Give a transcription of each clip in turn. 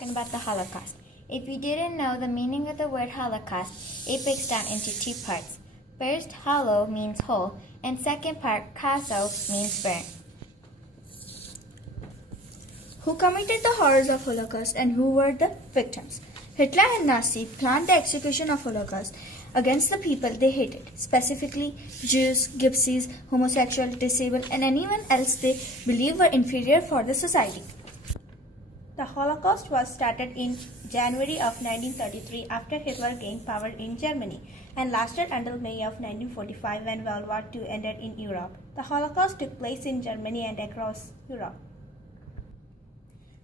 talking about the Holocaust. If you didn't know the meaning of the word Holocaust, it breaks down into two parts. First, holo means whole, and second part, kaso, means burn. Who committed the horrors of Holocaust and who were the victims? Hitler and Nazi planned the execution of Holocaust against the people they hated, specifically Jews, gypsies, homosexuals, disabled, and anyone else they believed were inferior for the society. The Holocaust was started in January of 1933 after Hitler gained power in Germany and lasted until May of 1945 when World War II ended in Europe. The Holocaust took place in Germany and across Europe.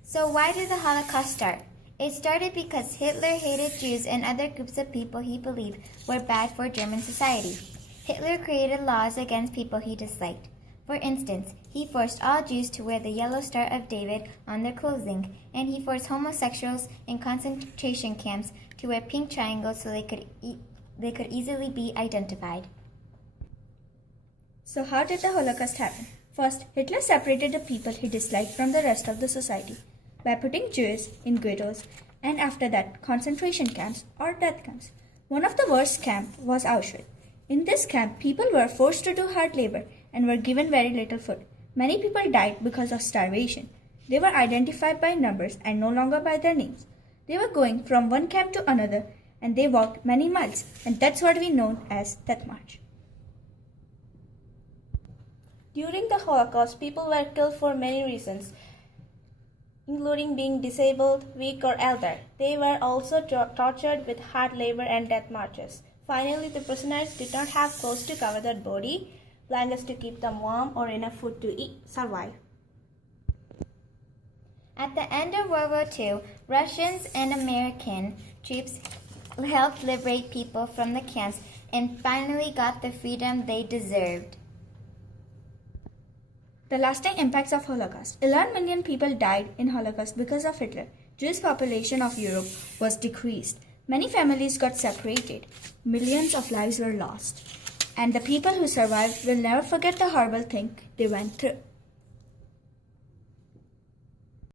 So why did the Holocaust start? It started because Hitler hated Jews and other groups of people he believed were bad for German society. Hitler created laws against people he disliked. For instance, he forced all Jews to wear the yellow Star of David on their clothing, and he forced homosexuals in concentration camps to wear pink triangles so they could easily be identified. So how did the Holocaust happen? First, Hitler separated the people he disliked from the rest of the society by putting Jews in ghettos and after that concentration camps or death camps. One of the worst camps was Auschwitz. In this camp, people were forced to do hard labor and were given very little food. Many people died because of starvation. They were identified by numbers and no longer by their names. They were going from one camp to another and they walked many miles, and that's what we know as Death March. During the Holocaust, people were killed for many reasons, including being disabled, weak, or elder. They were also tortured with hard labor and death marches. Finally, the prisoners did not have clothes to cover their body, blankets to keep them warm, or enough food to survive. At the end of World War II, Russians and American troops helped liberate people from the camps and finally got the freedom they deserved. The lasting impacts of Holocaust. 11 million people died in Holocaust because of Hitler. Jewish population of Europe was decreased. Many families got separated. Millions of lives were lost. And the people who survived will never forget the horrible thing they went through.